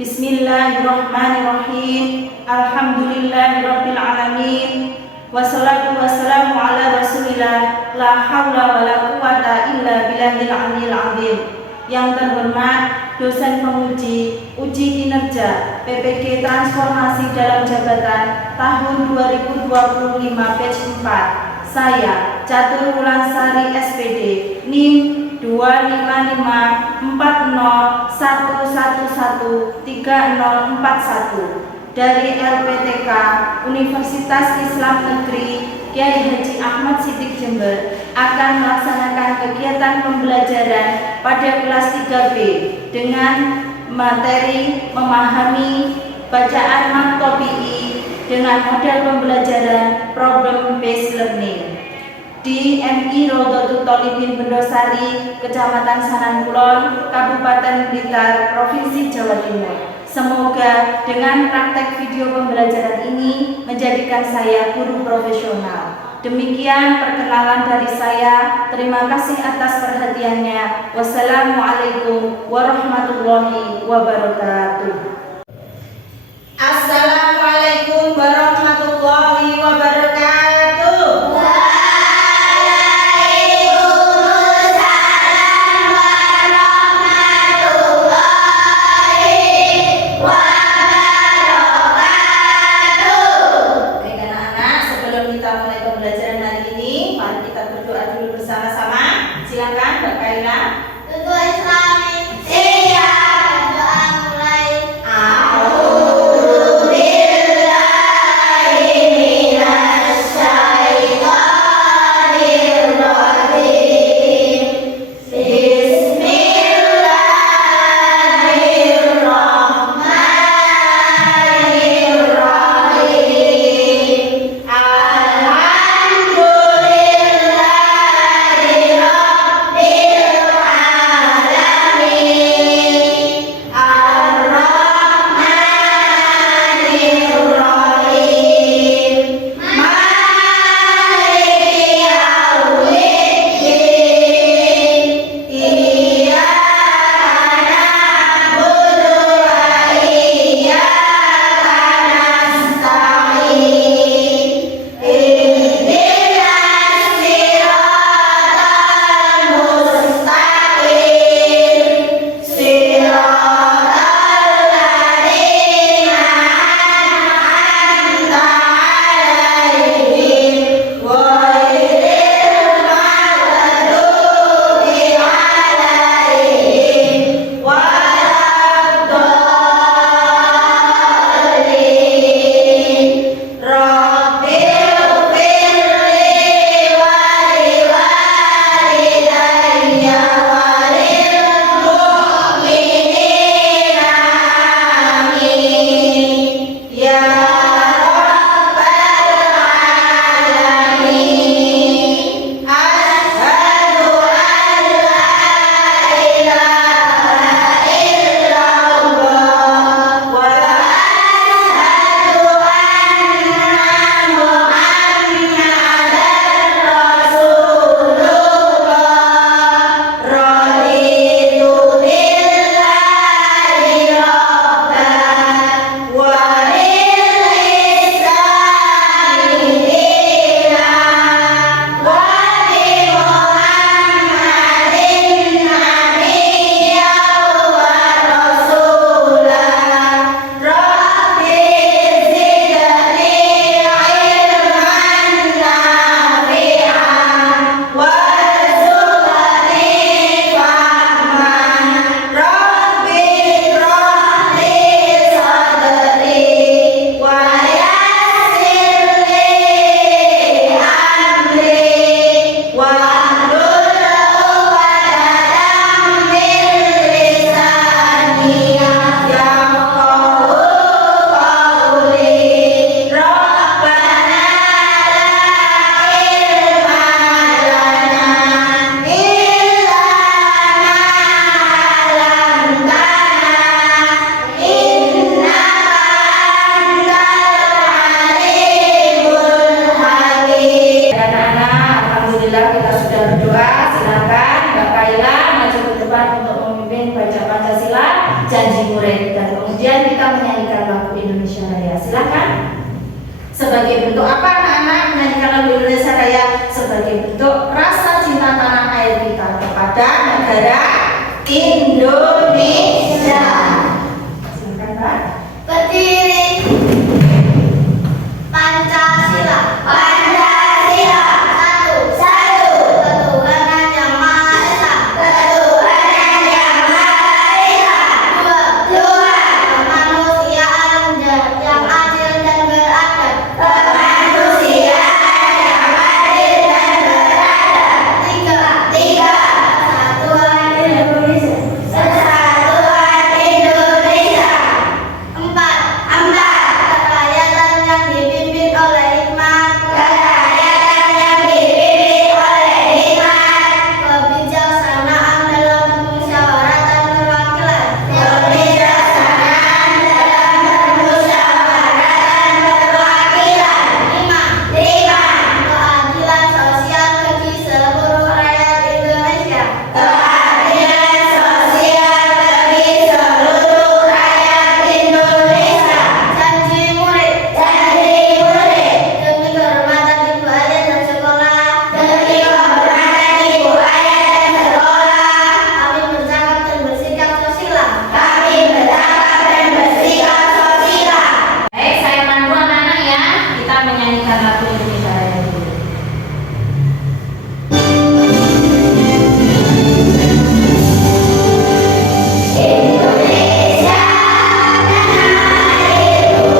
Bismillahirrahmanirrahim. Alhamdulillahirabbil alamin. Wassalatu wassalamu ala Rasulillah. La haula wala quwata illa billahil aliyil azim. Yang terhormat dosen penguji uji kinerja PPG Transformasi dalam Jabatan tahun 2025 batch 4. Saya Catur Wulansari SPD NIM 25540111301 dari LPTK Universitas Islam Negeri Kiai Haji Ahmad Siddiq Jember akan melaksanakan kegiatan pembelajaran pada kelas 3B dengan materi memahami bacaan Maqtobi'i dengan model pembelajaran problem based learning di MI Rodotul Tholibin Bendosari, Kecamatan Sanankulon, Kabupaten Blitar, Provinsi Jawa Timur. Semoga dengan praktek video pembelajaran ini menjadikan saya guru profesional. Demikian perkenalan dari saya. Terima kasih atas perhatiannya. Wassalamualaikum warahmatullahi wabarakatuh. Assalamualaikum warahmatullahi wabarakatuh. murid, dan kemudian kita menyanyikan lagu Indonesia Raya. Silakan. Sebagai bentuk apa anak-anak menyanyikan lagu Indonesia Raya? Sebagai bentuk rasa cinta tanah air kita kepada negara Indonesia. Silakan, Pak. Berdiri. Pancasila. Pancasila. Satu. Ketuhanan yang Maha Esa. Ketuhanan yang Maha Esa. Dua. Kemanusiaan yang adil dan beradab. Kemanusiaan yang adil dan beradab. Tiga. Persatuan Indonesia. Persatuan Indonesia. Empat. Kerakyatan yang dipimpin oleh hikmat. Kerakyatan yang dipimpin oleh hikmat. Kebijaksanaan dalam permusyawaratan perwakilan. Kebijaksanaan dalam permusyawaratan perwakilan. Lima. Keadilan sosial bagi seluruh rakyat Indonesia. Keadilan sosial bagi seluruh rakyat Indonesia. Janji murid. Demi kehormatan ibu ayah dan sekolah. Kami bercakap dan bersikap susila. Baik, saya pandu anak-anak ya. Kita menyanyikan lagu Indonesia Raya dulu. Indonesia tanah airku,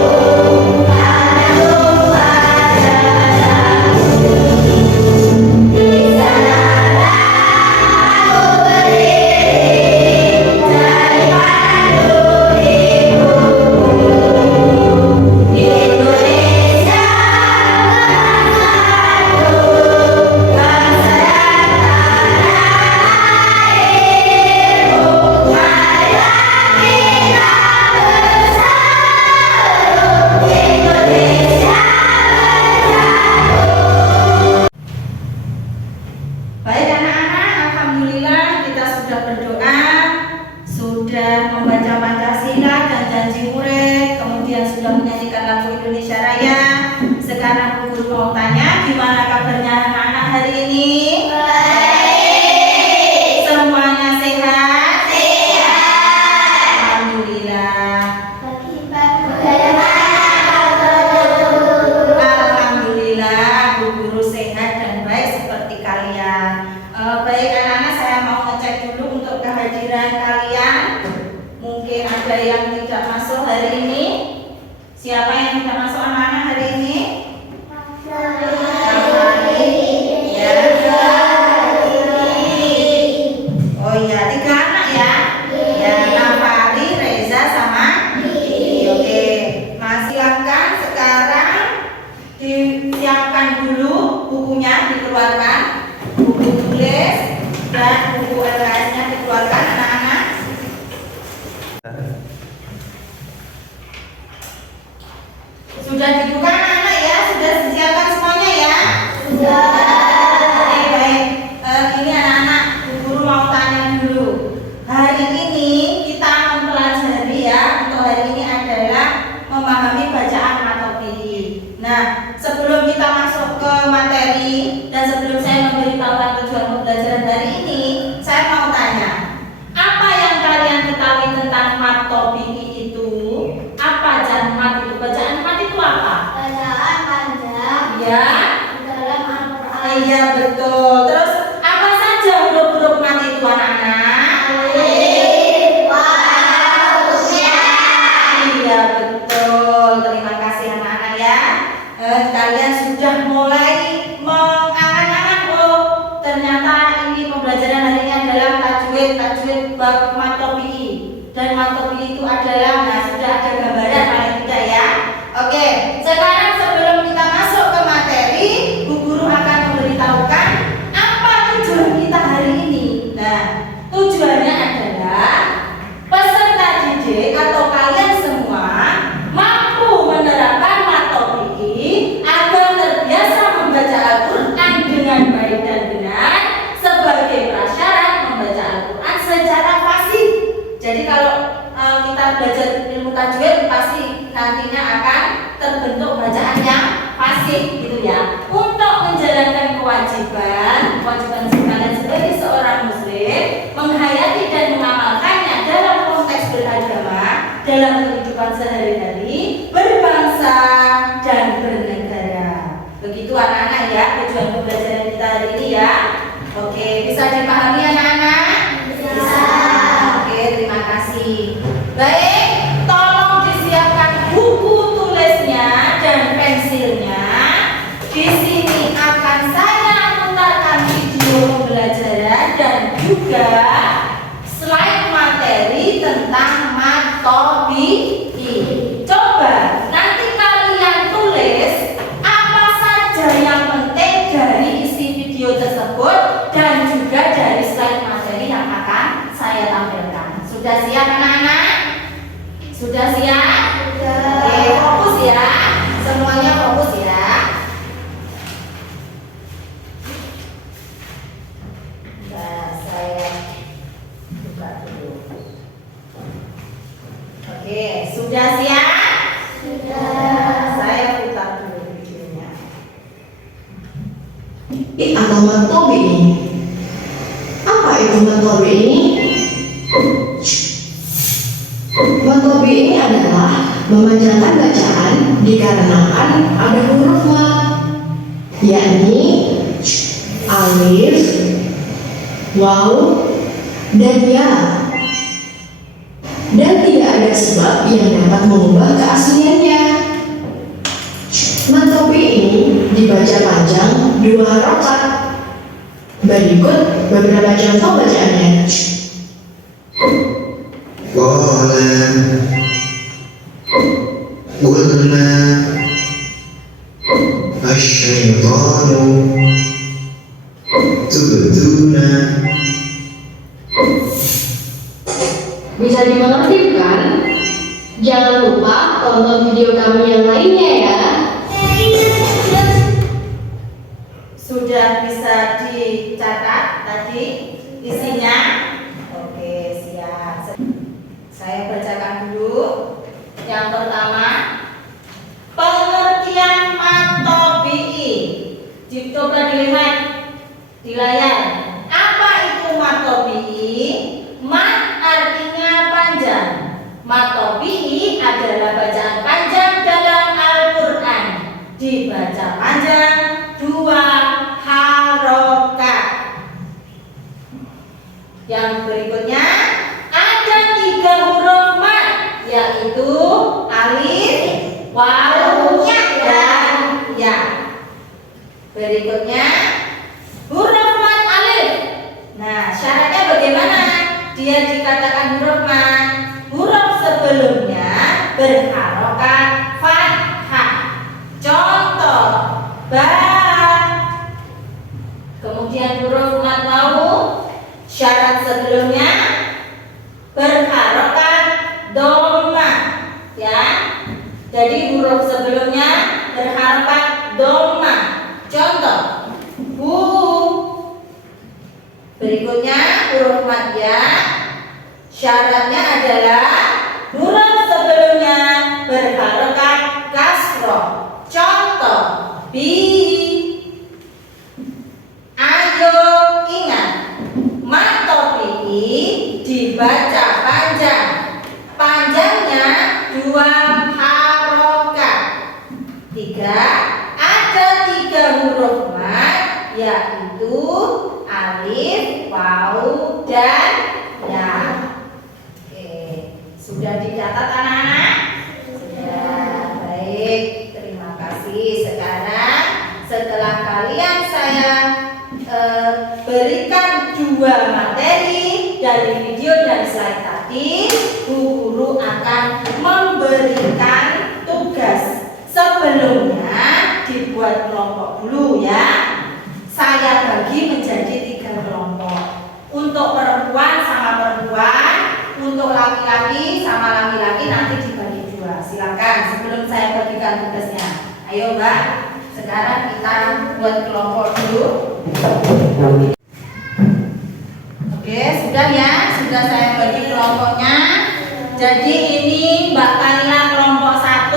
tanah tumpah darahku. Di sanalah aku berdiri, jadi pandu hidupku. Indonesia bangsaku, bangsa dan tanah airku. Marilah kita bersatu, Indonesia bersatu. Baik anak-anak, alhamdulillah kita sudah berdoa, sudah membaca Pancasila dan janji murid, kemudian sudah menyanyikan lagu Indonesia Raya. Sekarang Bu Guru mau tanya, gimana kabarnya anak-anak hari ini? Baik. Semuanya sehat? Sehat. Alhamdulillah. Bagaimana kabarmu? Alhamdulillah, Bu Guru sehat dan baik seperti kalian. Baik anak-anak, saya mau ngecek dulu untuk kehadiran kalian. Mungkin ada yang tidak masuk hari ini. Siapa yang tidak masuk anak-anak hari ini? Ya. Oh iya, 3 anak ya? Ya, Nafari, Reza, sama Didi. Oke, silakan sekarang disiapkan dulu bukunya, dikeluarkan. Buku tulis dan buku LKS-nya dikeluarkan anak-anak. Sudah dibuka anak-anak ya? Sudah disiapkan semuanya ya? Oke, baik. Ini anak-anak, Bu Guru mau tanya dulu. Hari ini kita mempelajari ya, untuk hari ini adalah memahami bacaan atau fiqih. Nah, sebelum kita masuk ke materi dan sebelum saya memberitahukan tujuan pembelajaran hari ini, saya mau tanya, apa yang kalian ketahui tentang materi fiqih itu? Apa janmat itu? Bacaan mat itu apa? Bacaan panjang Ya. dalam Al-Quran. Iya betul. Terus apa saja huruf-huruf mat itu anak-anak? Alif, waw, ya. Iya betul. Terima kasih anak-anak ya. Kalian sudah mulai mengangan-angan. Oh, ternyata ini pembelajaran hari ini adalah tajwid bab matobi. Dan matobi itu adalah, nah sudah ada gambaran paling tidak ya. Oke, sekarang sebelum kita masuk ke materi, Bu Guru akan memberitahukan apa belajar ilmu tajwid pasti nantinya akan terbentuk bacaan yang fasih gitu ya. Untuk menjalankan kewajiban sekalian sebagai seorang muslim, menghayati dan mengamalkannya dalam konteks beragama, dalam kehidupan sehari-hari, berbangsa dan bernegara. Begitu anak-anak ya tujuan pembelajaran kita hari ini ya. Oke, bisa dipahami anak-anak? Bisa. Oke, terima kasih. Baik, tolong disiapkan buku tulisnya dan pensilnya. Di sini akan saya putarkan video pembelajaran dan juga slide materi tentang matobiki. Coba nanti kalian tulis apa saja yang penting dari isi video tersebut dan juga dari slide materi yang akan saya tampilkan. Sudah siap anak-anak? Sudah siap? Sudah. Oke, fokus ya. Semuanya fokus ya. Nah, saya buka dulu. Oke, sudah siap? Sudah. Saya putar dulu videonya. Atau matobi ini. Apa itu matobi ini? Matobi ini adalah memanjangkan bacaan dikarenakan ada huruf ma, yakni alif, waw, dan ya. Dan tidak ada sebab yang dapat mengubah keasliannya. Matobi ini dibaca panjang 2 harokat. Berikut beberapa contoh bacaannya. Qala qulna asyaitanu tubduna. Bisa dimengerti bukan? Jangan lupa tonton video kami yang lainnya ya. Sudah bisa dicatat tadi isinya? Oke, siap. Saya bacakan dulu. Yang pertama, pengertian matobi'i. Coba dilihat di layar. Apa itu matobi'i? Mat artinya panjang. Matobi'i adalah bacaan panjang dalam Al-Quran. Dibaca panjang 2 harokat. Yang berikutnya ada 3 huruf mat, yaitu alif, waw, dan ya. Berikutnya huruf mat alif. Nah, syaratnya bagaimana dia dikatakan huruf mat? Huruf sebelumnya berharokat fathah. Contoh ba. Kemudian huruf mat waw, syarat sebelumnya berharokat dhamma ya. Jadi huruf sebelumnya berharokat dhamma. Contoh bu. Berikutnya huruf mat ya. Syaratnya adalah huruf sebelumnya berharokat kasroh. Contoh bi. Ayo ingat, matobi'i dibaca panjang. Panjangnya 2 harokat. 3, ada 3 huruf mat, yaitu alif, waw, dan ya. Oke, sudah dicatat anak-anak? Sudah. Baik, terima kasih. Sekarang setelah kalian saya berikan 2 materi dari video dan slide tadi, Bu Guru akan memberikan tugas. Sebelumnya dibuat kelompok dulu ya. Saya bagi menjadi 3 kelompok. Untuk perempuan sama perempuan, untuk laki-laki sama laki-laki nanti dibagi 2. Silakan sebelum saya bagikan tugasnya. Ayo Mbak, sekarang kita buat kelompok dulu. Oke, sudah ya, sudah saya bagi kelompoknya. Jadi ini Mbak Kaila kelompok 1,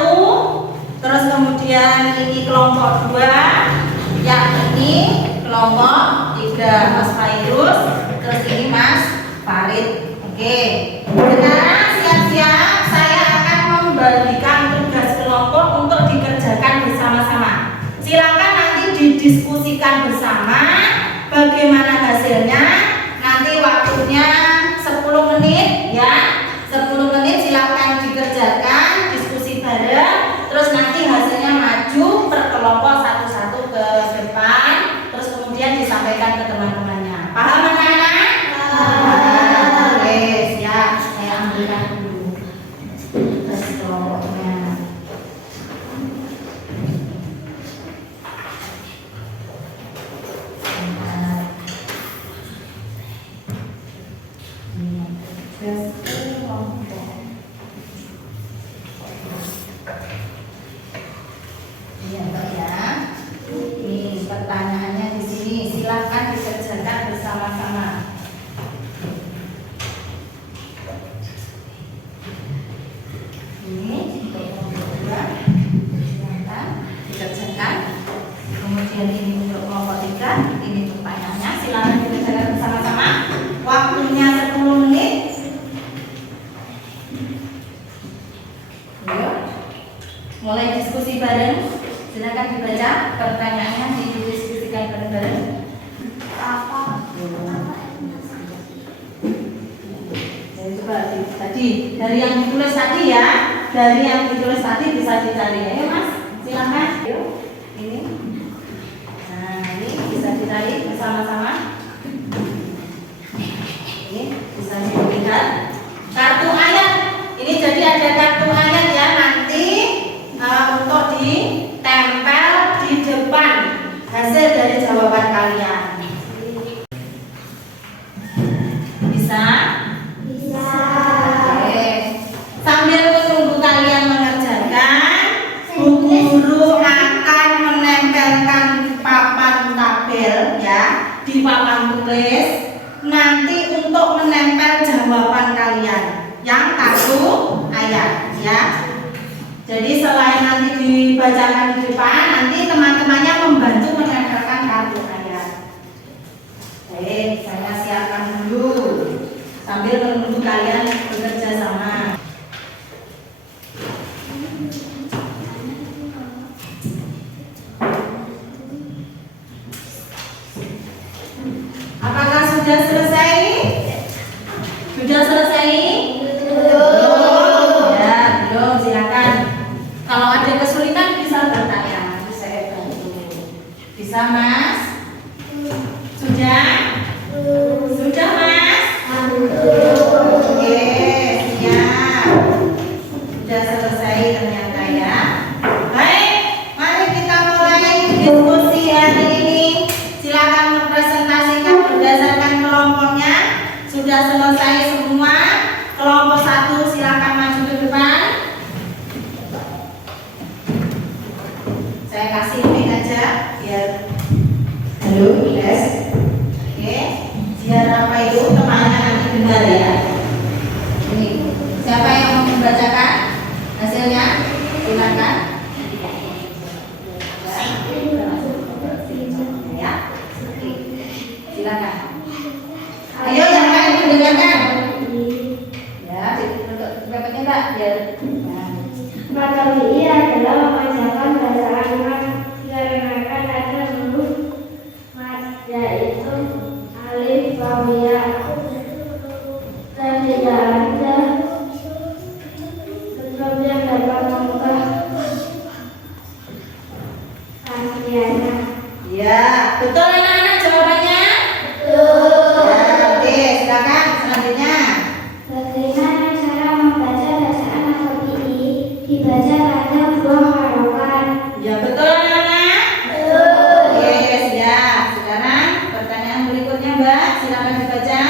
terus kemudian ini kelompok 2, yang ini kelompok 3 Mas Fairuz, terus ini Mas Farid. Oke, sekarang siap-siap saya akan membagikan tugas kelompok untuk dikerjakan bersama-sama. Silakan nanti didiskusikan bersama bagaimana hasilnya. Nanti waktunya 10 menit ya. 10 menit silakan dikerjakan, diskusi bareng. Terus nanti hasilnya maju per kelompok satu-satu ke depan. Terus kemudian disampaikan ke teman-temannya. Paham anak-anak? Oke, siap. Saya ambilkan dulu tugas kelompoknya. Ini pertanyaannya di sini, silakan dikerjakan bersama-sama. Ini untuk kelompok 2, silakan dikerjakan. Kemudian ini untuk kelompok 3, ini pertanyaannya, silakan dikerjakan bersama-sama. Waktunya 10 menit. Yuk, mulai diskusi bareng. Silakan dibaca pertanyaannya, didiskusikan bareng-bareng. Jadi coba tadi dari yang ditulis tadi ya, dari yang ditulis tadi bisa dicari ya, Mas. Silakan. Yuk, ini. Nah, ini bisa dicari bersama-sama. Ini bisa dilihat kartu ayat. Ini jadi ada kartu ayat ya, nanti untuk ditempel di depan hasil dari jawaban kalian. Bisa? Bisa. Oke. Sambil menunggu kalian mengerjakan, Bu Guru akan menempelkan papan tabel ya di papan tulis. Nanti untuk menempel jawaban kalian yang kartu ayat ya. Jadi selain nanti dibacakan di depan, nanti teman-temannya membantu menempelkan kartu ayat. Oke, saya siapkan dulu sambil menunggu kalian bekerja sama. Apakah sudah selesai? Sudah selesai? Belum. Ya, belum. Silakan. Kalau ada kesulitan bisa bertanya, nanti saya bantu. Bisa, Mas? Sudah? Sudah, Mas? Oke, siap. Sudah selesai ternyata ya. Baik, mari kita mulai diskusi hari ini. Silakan mempresentasikan berdasarkan kelompoknya. Sudah selesai semua. Kelompok 1 silakan maju ke depan. Saya kasih mic aja biar halo guys. Oke, biar apa itu temannya nanti dengar ya. Ini siapa yang mau membacakan hasilnya? Silakan. Ya, silakan. Ayo yang lain mendengarkan. Ya, untuk repotnya Mbak biar. Mata ini adalah memanjakan bahasa Arab dikarenakan ada huruf mad, yaitu alif, waw, ya, dan tidak ada sebab yang dapat mengubah artinya. Ya, betul anak-anak jawabannya? Betul. Ya, oke, silakan selanjutnya. Bagaimana cara membaca bacaan Al-Fatihah? Dibaca pada buah harokat. Ya, betul anak-anak? Betul. Oke, siap. Sekarang pertanyaan berikutnya Mbak, silakan dibaca.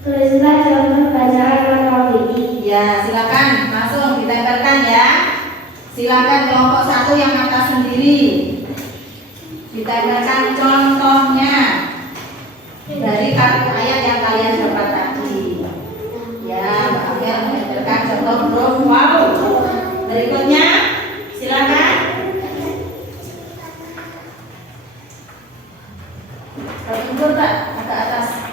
Tulislah contoh bacaan Al-Fatihah. Ya, silakan langsung ditempelkan ya. Silakan kelompok 1 yang atas sendiri. Ditempelkan contohnya dari kartu ayat yang kalian dapat tadi. Ya, huruf waw. Berikutnya silakan. Mundur Kak, agak atas.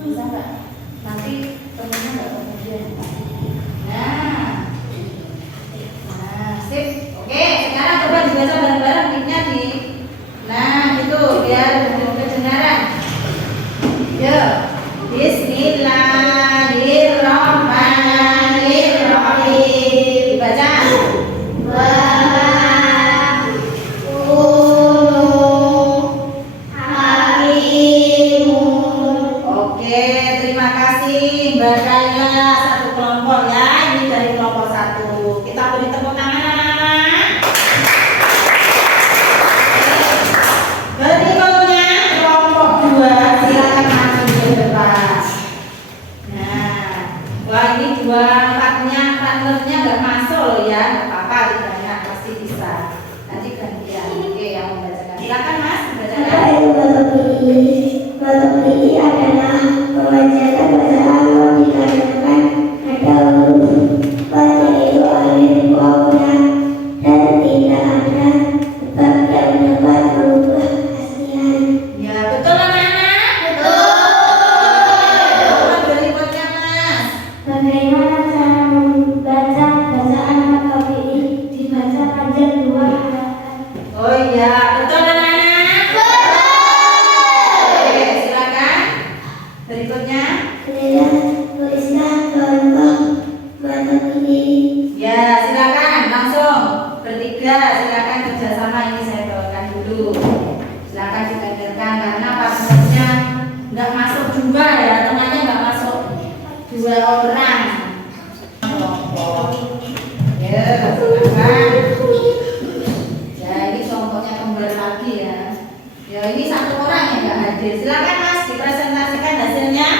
Bisa nggak? Nanti temennya nggak kemudian. Nah, sip. Oke, sekarang coba dibaca bareng-bareng linknya di. Nah, gitu biar kedengaran. Yuk, Bismillahirrahmanirrahim. Dibaca. Oke, terima kasih Mbak Kaya, satu kelompok ya. Ini dari kelompok 1. Kita beri tepuk tangan anak-anak. Berikutnya kelompok 2, silakan maju ke depan. Nah, wah ini 2 partnernya nggak masuk loh ya, nggak apa-apa, tidak banyak pasti bisa. Nanti gantian. Oke, yang membacakan. Silakan Mas, membacakan. Ini adalah pembacaan bacaan yang dikarenakan ada huruf pada yaitu alif, waw, ya, dan tidak ada sebab yang dapat merubah hasilnya. Ya, betul anak-anak? Berikutnya Mas. Bagaimana cara membaca bacaan matobi dibaca panjang 2 halaman? Oh iya, betul anak-anak? Oke, silakan. Berikutnya. Tulislah contoh matobi. Ya, silakan langsung bertiga, silakan kerjasama. Ini saya bawakan dulu. Silakan didengarkan karena partnernya nggak masuk 2 ya, temannya nggak masuk 2 orang. Ya, silakan. Ya, ini contohnya kembar lagi ya. Ya, ini 1 orang yang nggak hadir. Silakan Mas, dipresentasikan hasilnya.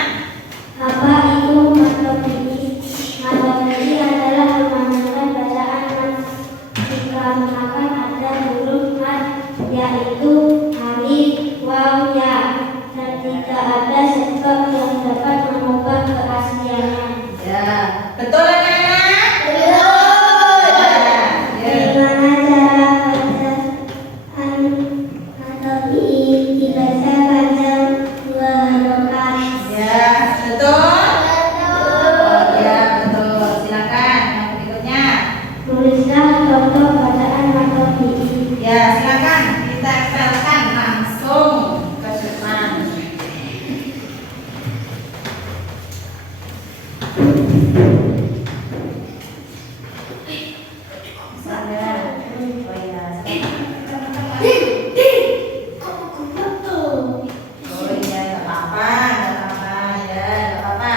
Apa itu matobi? Matobi adalah pemanasan bacaan dikarenakan ada huruf mat yaitu alif, waw, ya, dan tidak ada sebab yang dapat mengubah keasliannya. Ya, betul anak-anak? Ya. Bagaimana cara bacaan matobi dibaca panjang 2 halaman? Ya, betul? Oh, ya, betul. Silakan yang berikutnya. Tulislah contoh bacaan matobi. Ya, silakan ditempelkan langsung ke depan. Sana. Oh ya. Oh iya, nggak apa-apa, ya, nggak apa-apa.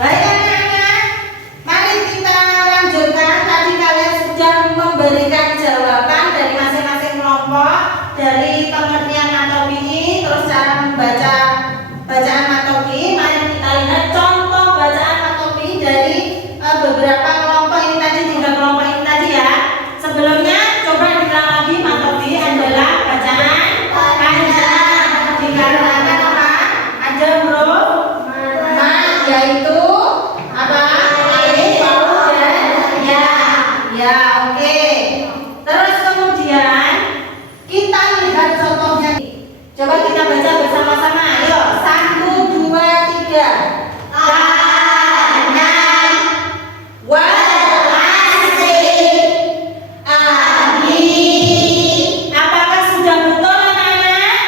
Baik anak-anak, mari kita lanjutkan. Tadi kalian sudah memberikan jawaban dari masing-masing kelompok, dari pengertian matobi, terus cara membaca bacaan matobi. Mari kita lihat contoh bacaan matobi dari beberapa kelompok ini tadi, 3 kelompok ini tadi ya. Sebelumnya coba diulang lagi, matobi adalah bacaan panjang dikarenakan apa? Ada huruf mat yaitu apa? Alif, waw, dan ya. Ya, oke. Terus kemudian kita lihat contohnya. Coba kita baca bersama-sama. Ayo, 1, 2, 3. Kanan wal asri abi. Apakah sudah betul anak-anak?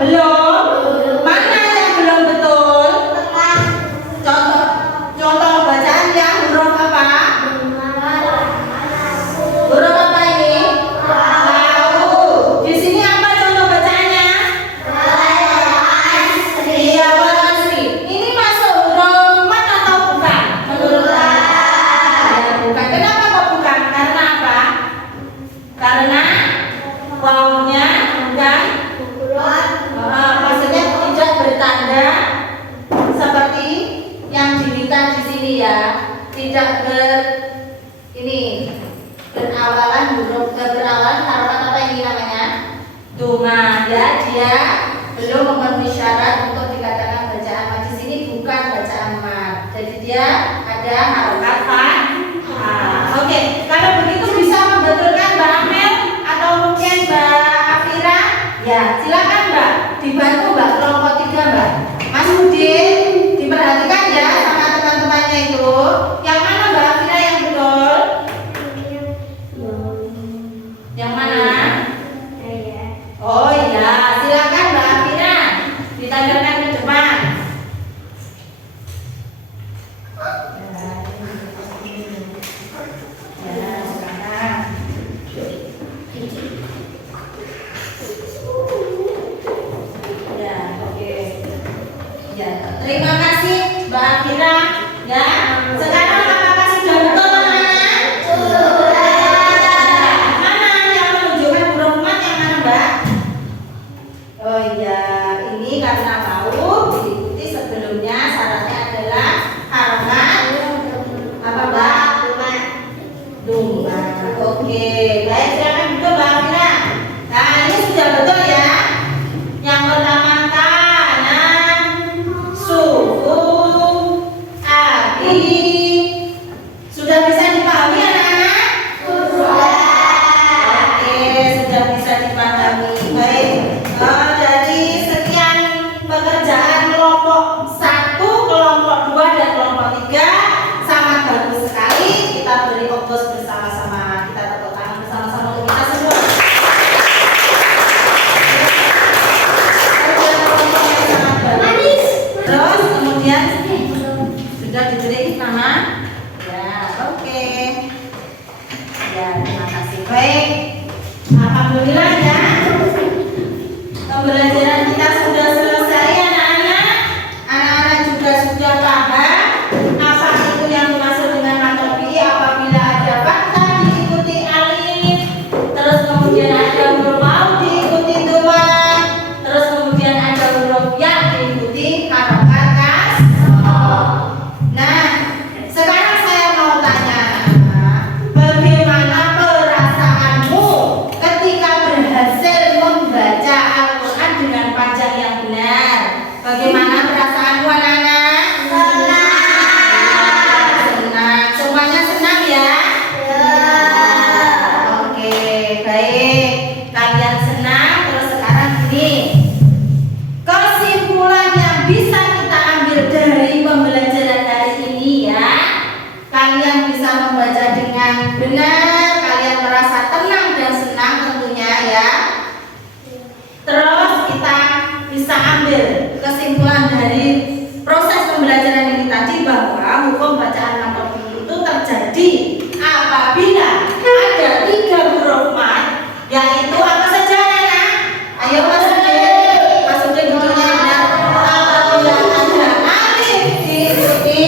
Belum? Mana yang belum betul? Contoh bacaan yang huruf apa? Huruf apa ini? Tahu. Di sini apa contoh bacaannya? Iya, wal asri. Ini masuk huruf mat atau bukan? Menurut ya, bukan. Kenapa kok bukan? Karena apa? Karena wawnya bukan maksudnya tidak bertanda seperti yang diminta di sini ya. Tidak berawalan huruf berawalan harokat apa ini namanya? Doma ya, dia belum memenuhi syarat ada harokat fathah. Oke, kalau begitu bisa membetulkan Mbak Amel atau mungkin Mbak Afira? Ya, silakan Mbak, dibantu Mbak kelompok 3 Mbak. Mas Udin, diperhatikan ya sama teman-temannya itu. Yang mana Mbak Afira yang betul? Yang mana? Oh iya, silakan Mbak Afira, ditandakan ke depan. Ya, sekarang. Ya, oke. Ya, terima kasih Mbak Afira. Ya, sekarang apakah sudah betul anak-anak? Mana yang menunjukkan huruf mat yang mana Mbak? Oh iya, ini karena mau diikuti sebelumnya syaratnya adalah harokat apa Mbak? Duma. Oke, baik, silakan duduk Mbak Afira. Nah, ini sudah betul ya. Yang pertama kanan, suku, abi. Sudah bisa dipahami anak-anak? Oke, sudah bisa dipahami. Baik. Dari sekian pekerjaan kelompok 1, kelompok 2 dan kelompok 3 sangat bagus sekali. Kita beri optos bersama-sama. Kita tepuk tangan bersama-sama untuk kita semua. Kelompoknya sangat bagus. Terus kemudian sudah diberi nama. Ya, oke. Ya, terima kasih. Baik. Alhamdulillah ya. Pembelajaran kita sudah selesai anak-anak. Anak-anak juga sudah paham apa itu yang dimaksud dengan matopi apabila ada fathah diikuti alif, terus kemudian ada huruf waw diikuti dua, terus kemudian ada huruf ya diikuti harokat kasroh. Nah, sekarang saya mau tanya anak-anak, bagaimana perasaanmu ketika berhasil membaca Al-Quran dengan panjang yang benar? Bagaimana perasaanmu anak-anak? Senang. Semuanya senang ya? Oke, baik. Kalian senang. Terus sekarang gini, kesimpulan yang bisa kita ambil dari pembelajaran hari ini ya, kalian bisa membaca dengan benar, kalian merasa tenang dan senang tentunya ya. Terus kita bisa ambil kesimpulan dari proses pembelajaran ini tadi bahwa hukum bacaan matopi itu terjadi apabila ada 3 huruf mat, yaitu apa saja anak? Ayo Mas Udin, Mas Udin duduknya benar. Apabila ada alif diikuti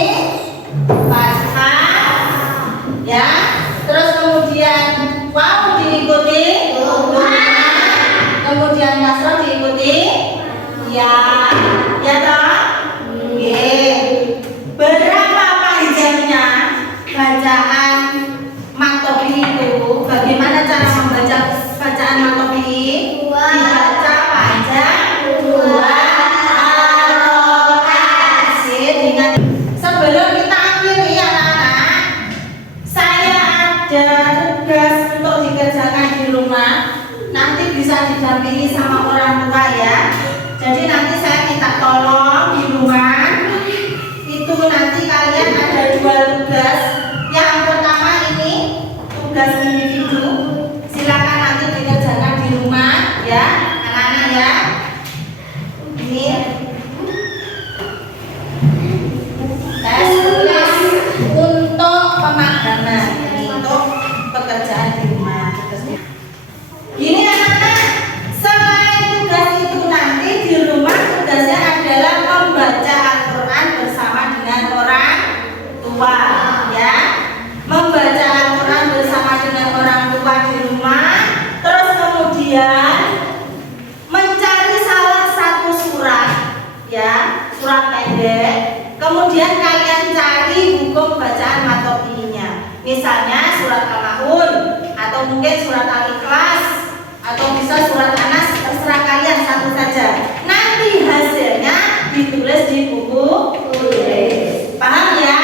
fathah, ya, terus kemudian waw diikuti doma, kemudian kasroh diikuti ya, ya toh? Oke. Berapa panjangnya bacaan matopi itu? Bagaimana cara membaca bacaan matopi? Dibaca panjang 2 harokat. Ingat, sebelum kita akhiri anak-anak, saya ada tugas untuk dikerjakan di rumah. Nanti bisa didampingi sama orang tua ya. Jadi nanti saya minta tolong di rumah itu nanti kalian ada 2 tugas. Yang pertama ini tugas individu. Silakan nanti dikerjakan di rumah ya, anak-anak ya. Ini tes untuk pemahaman, untuk pekerjaan di rumah. Gini anak-anak, selain tugas itu nanti di rumah tugasnya adalah membaca Al-Quran bersama dengan orang tua ya. Membaca Al-Quran bersama dengan orang tua di rumah. Terus kemudian mencari salah satu surat ya, surat pendek. Kemudian kalian cari hukum bacaan matopinya. Misalnya surat Al-Ma'un atau mungkin surat Al-Ikhlas atau bisa surat Anas, terserah kalian satu saja. Nanti hasilnya ditulis di buku tulis. Paham ya?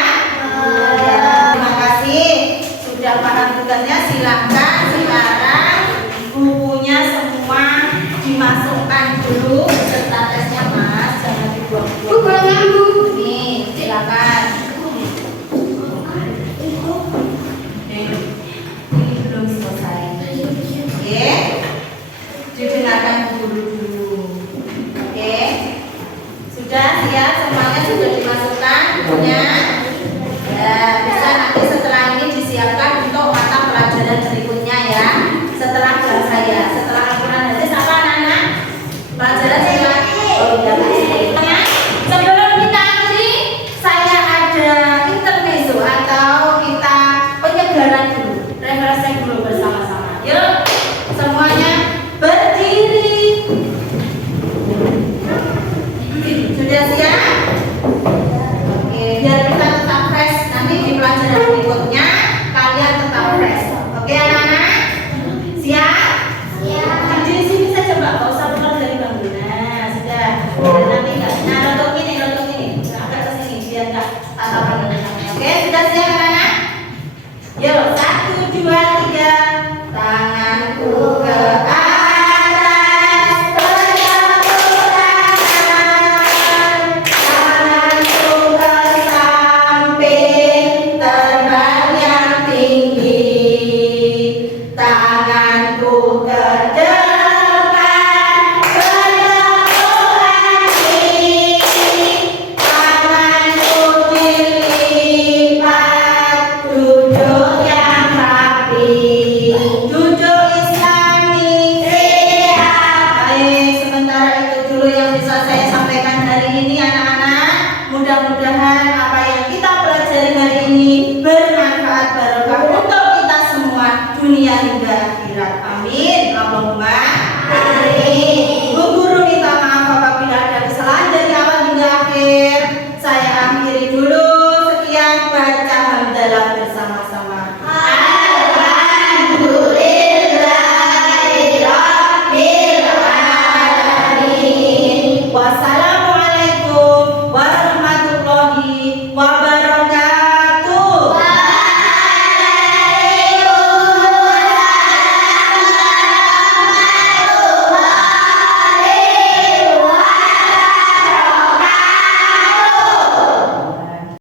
Sudah siap semuanya, sudah dimasukkan bukunya. Ya, bisa nanti setelah ini disiapkan untuk mata pelajaran berikutnya ya. Setelah kelas saya, setelah Al-Quran hadis apa anak-anak? Pelajaran setelah sebelum kita akhiri, saya ada intermezzo atau kita penyegaran dulu, refreshing dulu bersama-sama. Yuk, semuanya berdiri. Sudah siap? Oke, biar kita tetap fresh nanti di pelajaran berikutnya kalian tetap fresh. Oke anak-anak? Siap? Siap. Di sini saja Mbak, nggak usah keluar dari bangku. Nah, sudah. Dan nanti nggak. Nah, rontok ini. Agak ke sini biar nggak tatapan dengan. Oke, sudah siap anak-anak? Yuk, 1, 2, 3. Tanganku ke atas, tegakku tangan. Tanganku ke samping, terbang yang tinggi. Tanganku ke depan, bertepuk lagi. Tanganku dilipat, duduk yang rapi. Duduk Islami. Baik, sementara itu dulu yang bisa saya sampaikan hari ini anak-anak. Mudah-mudahan